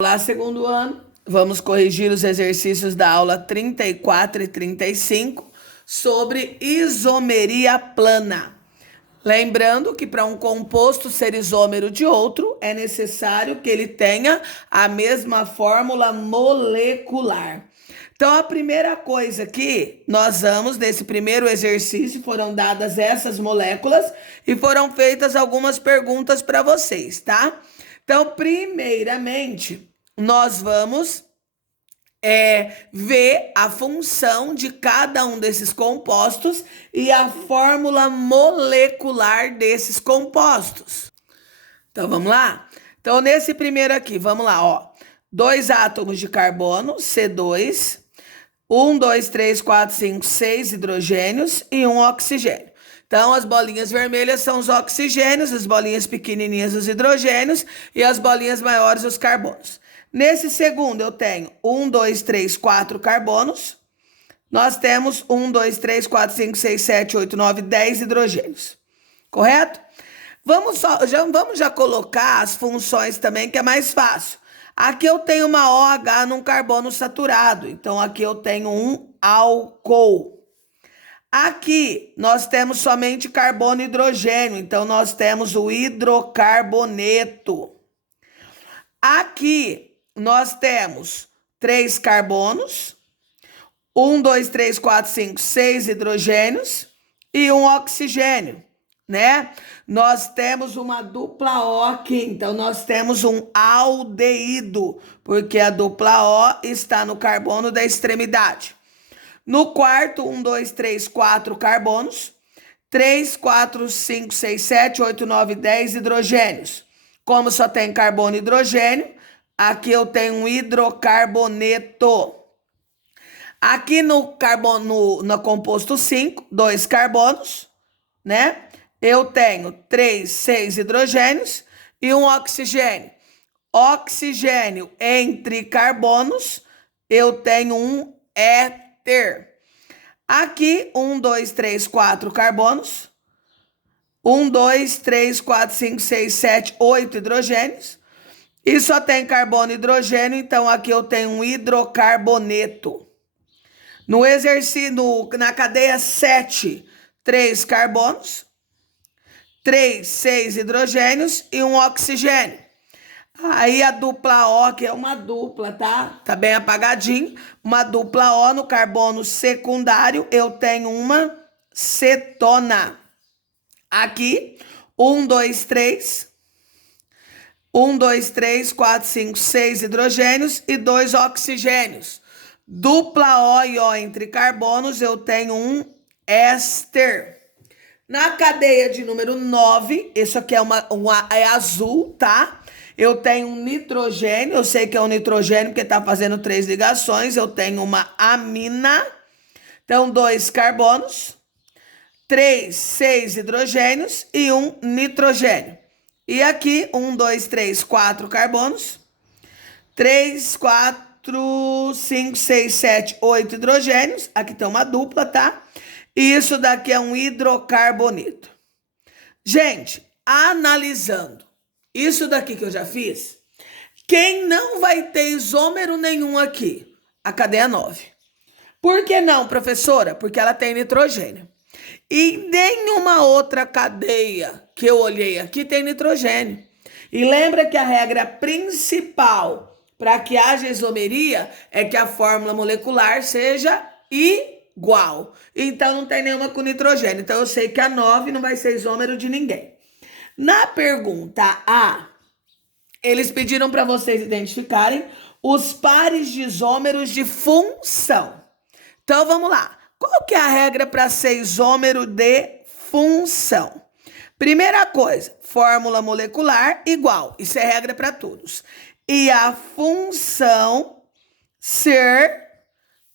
Olá, segundo ano. Vamos corrigir os exercícios da aula 34 e 35 sobre isomeria plana. Lembrando que para um composto ser isômero de outro, é necessário que ele tenha a mesma fórmula molecular. Então, a primeira coisa que nós vamos, nesse primeiro exercício, foram dadas essas moléculas e foram feitas algumas perguntas para vocês, tá? Então, primeiramente, nós vamos ver a função de cada um desses compostos e a fórmula molecular desses compostos. Então, vamos lá? Então, nesse primeiro aqui, vamos lá, ó. 2 átomos de carbono, C2, 1, 2, 3, 4, 5, 6 hidrogênios e 1 oxigênio. Então, as bolinhas vermelhas são os oxigênios, as bolinhas pequenininhas os hidrogênios e as bolinhas maiores os carbonos. Nesse segundo, eu tenho 1, 2, 3, 4 carbonos. Nós temos 1, 2, 3, 4, 5, 6, 7, 8, 9, 10 hidrogênios. Correto? Vamos já colocar as funções também, que é mais fácil. Aqui eu tenho uma OH num carbono saturado. Então, aqui eu tenho um álcool. Aqui nós temos somente carbono e hidrogênio, então nós temos o hidrocarboneto. Aqui nós temos 3 carbonos, 1, 2, 3, 4, 5, 6 hidrogênios e 1 oxigênio, né? Nós temos uma dupla O aqui, então nós temos um aldeído, porque a dupla O está no carbono da extremidade. No quarto, 1, 2, 3, 4 carbonos, 3, 4, 5, 6, 7, 8, 9, 10 hidrogênios. Como só tem carbono e hidrogênio, aqui eu tenho um hidrocarboneto. Aqui no composto 5, 2 carbonos, né? Eu tenho 3, 6 hidrogênios e 1 oxigênio. Oxigênio entre carbonos, eu tenho um éter. Aqui, 1, 2, 3, 4 carbonos. 1, 2, 3, 4, 5, 6, 7, 8 hidrogênios. E só tem carbono e hidrogênio, então aqui eu tenho um hidrocarboneto. No exercício, na cadeia 7, 3 carbonos, 3, 6 hidrogênios e 1 oxigênio. Aí a dupla O, que é uma dupla, tá? Tá bem apagadinho. Uma dupla O no carbono secundário, eu tenho uma cetona. Aqui, 1, 2, 3. 1, 2, 3, 4, 5, 6 hidrogênios e 2 oxigênios. Dupla O e O entre carbonos, eu tenho um éster. Na cadeia de número 9, isso aqui é azul, tá? Eu tenho um nitrogênio, eu sei que é um nitrogênio porque tá fazendo 3 ligações. Eu tenho uma amina, então 2 carbonos, 3, 6 hidrogênios e 1 nitrogênio. E aqui, 1, 2, 3, 4 carbonos, 3, 4, 5, 6, 7, 8 hidrogênios. Aqui tem uma dupla, tá? E isso daqui é um hidrocarboneto. Gente, analisando isso daqui que eu já fiz, quem não vai ter isômero nenhum aqui? A cadeia 9. Por que não, professora? Porque ela tem nitrogênio. E nenhuma outra cadeia que eu olhei aqui tem nitrogênio. E lembra que a regra principal para que haja isomeria é que a fórmula molecular seja igual. Então não tem nenhuma com nitrogênio. Então eu sei que a 9 não vai ser isômero de ninguém. Na pergunta A, eles pediram para vocês identificarem os pares de isômeros de função. Então, vamos lá. Qual que é a regra para ser isômero de função? Primeira coisa, fórmula molecular igual. Isso é regra para todos. E a função ser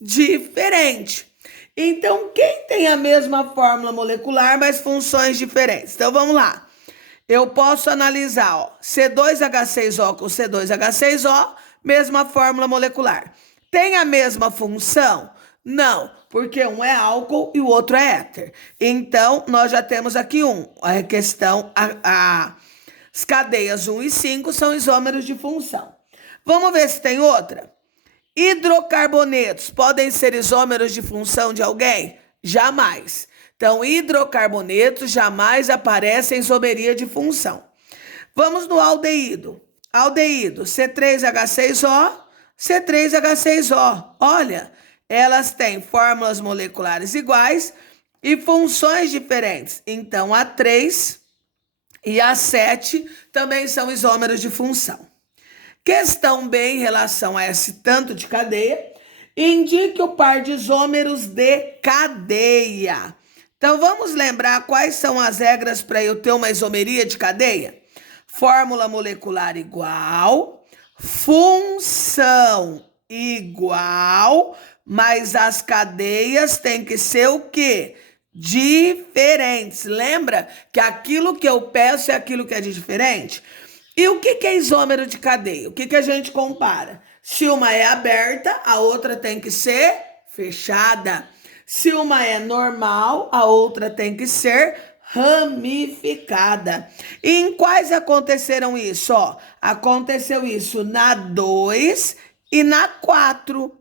diferente. Então, quem tem a mesma fórmula molecular, mas funções diferentes? Então, vamos lá. Eu posso analisar, ó, C2H6O com C2H6O, mesma fórmula molecular. Tem a mesma função? Não, porque um é álcool e o outro é éter. Então, nós já temos aqui a questão, as cadeias 1 e 5 são isômeros de função. Vamos ver se tem outra. Hidrocarbonetos podem ser isômeros de função de alguém? Jamais. Então, hidrocarbonetos jamais aparecem em isomeria de função. Vamos no aldeído. Aldeído, C3H6O, C3H6O. Olha, elas têm fórmulas moleculares iguais e funções diferentes. Então, A3 e A7 também são isômeros de função. Questão B em relação a esse tanto de cadeia. Indique o par de isômeros de cadeia. Então, vamos lembrar quais são as regras para eu ter uma isomeria de cadeia? Fórmula molecular igual, função igual, mas as cadeias têm que ser o quê? Diferentes. Lembra que aquilo que eu peço é aquilo que é de diferente? E o que é isômero de cadeia? O que a gente compara? Se uma é aberta, a outra tem que ser fechada. Se uma é normal, a outra tem que ser ramificada. E em quais aconteceram isso? Ó, aconteceu isso na 2 e na 4.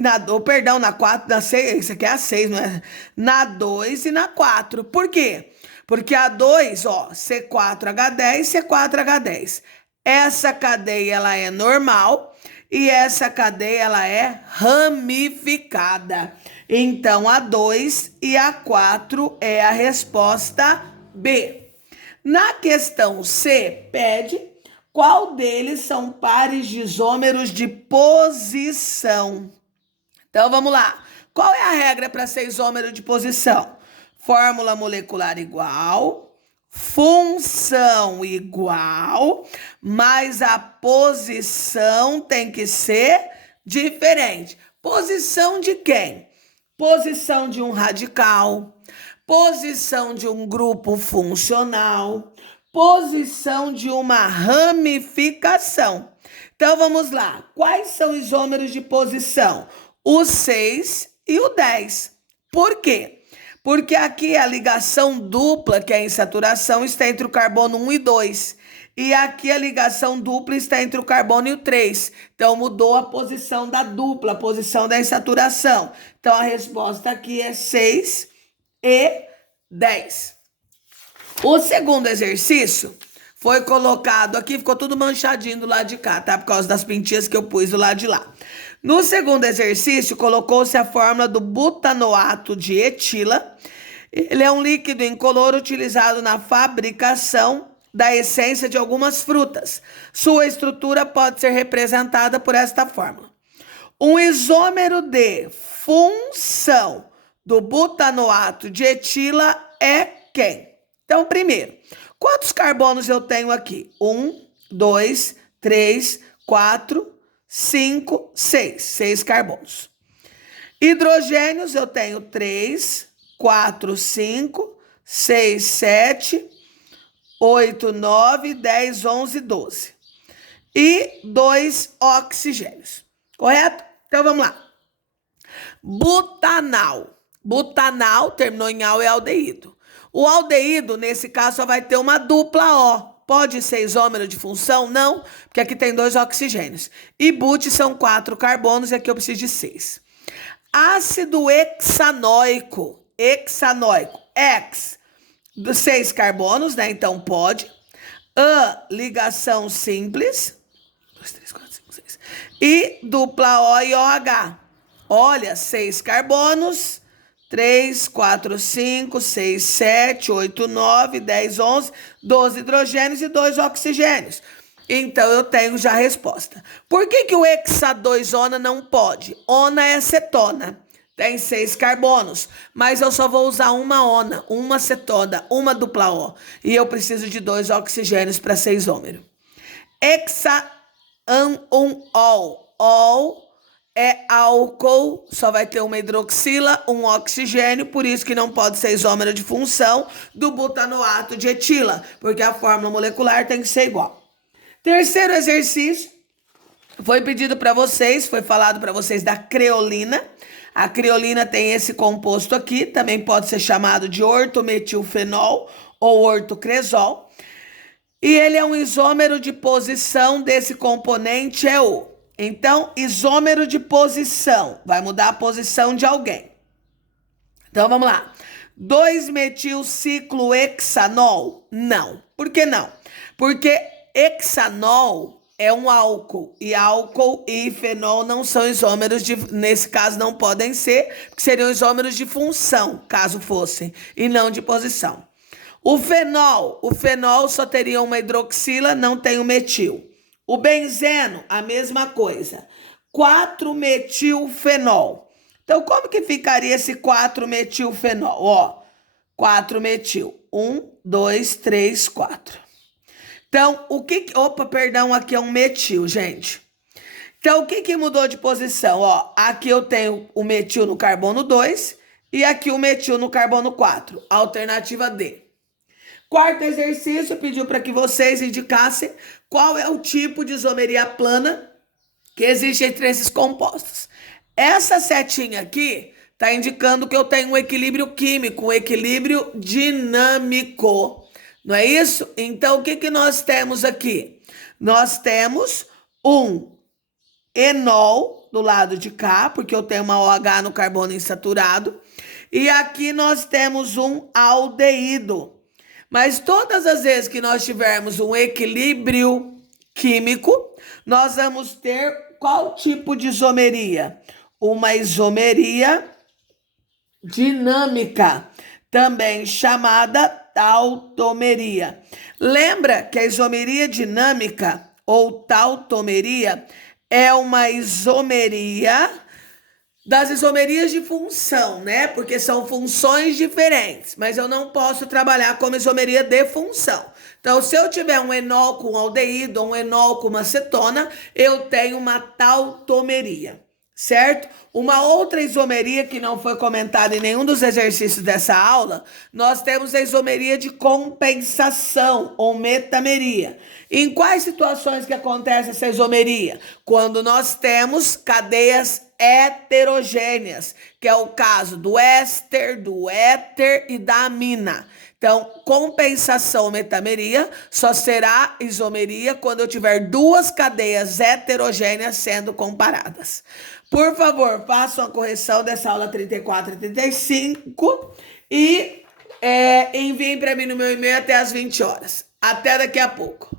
Na 4, na 6, isso aqui é a 6, não é? Na 2 e na 4. Por quê? Porque a 2, ó, C4H10, C4H10. Essa cadeia, ela é normal e essa cadeia, ela é ramificada. Então, a 2 e a 4 é a resposta B. Na questão C, pede qual deles são pares de isômeros de posição. Então, vamos lá. Qual é a regra para ser isômero de posição? Fórmula molecular igual, função igual, mas a posição tem que ser diferente. Posição de quem? Posição de um radical, posição de um grupo funcional, posição de uma ramificação. Então, vamos lá. Quais são os isômeros de posição? O 6 e o 10. Por quê? Porque aqui a ligação dupla, que é a insaturação, está entre o carbono 1 e 2. E aqui a ligação dupla está entre o carbono e o 3. Então, mudou a posição da dupla, a posição da insaturação. Então, a resposta aqui é 6 e 10. O segundo exercício foi colocado aqui, ficou tudo manchadinho do lado de cá, tá? Por causa das pintinhas que eu pus do lado de lá. No segundo exercício, colocou-se a fórmula do butanoato de etila. Ele é um líquido incolor utilizado na fabricação da essência de algumas frutas. Sua estrutura pode ser representada por esta fórmula. Um isômero de função do butanoato de etila é quem? Então, primeiro, quantos carbonos eu tenho aqui? 1, 2, 3, 4, 5, 6. 6 carbonos. Hidrogênios eu tenho 3, 4, 5, 6, 7, 8, 9, 10, 11, 12. E 2 oxigênios. Correto? Então, vamos lá. Butanal. Butanal, terminou em al, é aldeído. O aldeído, nesse caso, só vai ter uma dupla O. Pode ser isômero de função? Não, porque aqui tem 2 oxigênios. E but são 4 carbonos e aqui eu preciso de 6. Ácido hexanoico. Hexanoico. Hex, 6 carbonos, né? Então pode. Ligação simples. 2, 3, 4, 5, 6. E dupla O e OH. Olha, 6 carbonos. 3, 4, 5, 6, 7, 8, 9, 10, 11, 12 hidrogênios e 2 oxigênios. Então, eu tenho já a resposta. Por que o hexa2-ona não pode? Ona é cetona. Tem 6 carbonos, mas eu só vou usar uma ona, uma cetona, uma dupla O. E eu preciso de 2 oxigênios para ser isômero. Hexanol. Ol é álcool, só vai ter uma hidroxila, um oxigênio, por isso que não pode ser isômero de função do butanoato de etila, porque a fórmula molecular tem que ser igual. Terceiro exercício, foi pedido para vocês, foi falado para vocês da creolina. A creolina tem esse composto aqui, também pode ser chamado de ortometilfenol ou ortocresol. E ele é um isômero de posição desse componente é o. Então, isômero de posição, vai mudar a posição de alguém. Então, vamos lá. 2-metilciclohexanol? Não. Por que não? Porque hexanol é um álcool, e álcool e fenol não são isômeros nesse caso não podem ser, porque seriam isômeros de função, caso fossem, e não de posição. O fenol só teria uma hidroxila, não tem o metil. O benzeno, a mesma coisa. 4-metilfenol. Então, como que ficaria esse 4-metilfenol? Ó, 4-metil. 1, 2, 3, 4. Então, Opa, perdão, aqui é um metil, gente. Então, o que mudou de posição? Ó, aqui eu tenho o metil no carbono 2 e aqui o metil no carbono 4. Alternativa D. Quarto exercício, pediu para que vocês indicassem qual é o tipo de isomeria plana que existe entre esses compostos. Essa setinha aqui está indicando que eu tenho um equilíbrio químico, um equilíbrio dinâmico. Não é isso? Então, o que nós temos aqui? Nós temos um enol do lado de cá, porque eu tenho uma OH no carbono insaturado. E aqui nós temos um aldeído. Mas todas as vezes que nós tivermos um equilíbrio químico, nós vamos ter qual tipo de isomeria? Uma isomeria dinâmica, também chamada tautomeria. Lembra que a isomeria dinâmica ou tautomeria é uma isomeria das isomerias de função, né? Porque são funções diferentes, mas eu não posso trabalhar como isomeria de função. Então, se eu tiver um enol com aldeído ou um enol com uma cetona, eu tenho uma tautomeria, certo? Uma outra isomeria que não foi comentada em nenhum dos exercícios dessa aula, nós temos a isomeria de compensação ou metameria. Em quais situações que acontece essa isomeria? Quando nós temos cadeias heterogêneas, que é o caso do éster, do éter e da amina. Então, compensação metameria só será isomeria quando eu tiver duas cadeias heterogêneas sendo comparadas. Por favor, façam a correção dessa aula 34 e 35 e enviem para mim no meu e-mail até às 20 horas. Até daqui a pouco.